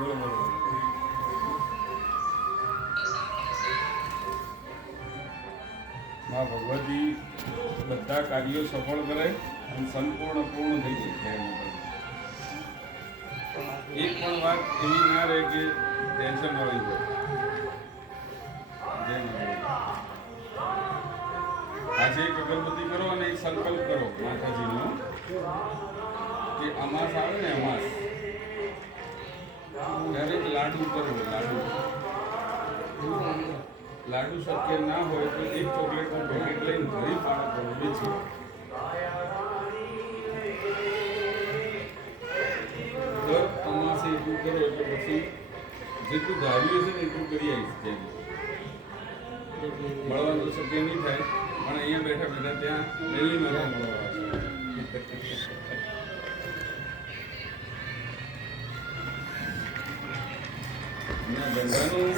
બોલો બોલો. માં ભગવતી બધા કાર્યો સફળ કરે અને સંપૂર્ણ પૂર્ણ થઈ જાય. એક પણ વાત એવી ના રહે કે ટેન્શન આવી જાય. જય માતાજી. આજે એક અગરબત્તી કરો અને એક સંકલ્પ કરો માતાજીનો કે અમાસ આવે ને અમાસ ત્યારે એક લાડુ કરો. લાડુ શક્ય ના હોય તો એક ચોકલેટનું પેકેટ લઈને ઘરે પાડો કરો બેસી. દર અમાસે એટલું કરો એટલે પછી જેટલું ધાર્યું છે ને એટલું કરી આવીશ. જેમ મળવાનું તો શક્ય નહીં થાય પણ અહીંયા બેઠા બેઠા ત્યાં દિલ્હીમાં મળવા ધંધાનું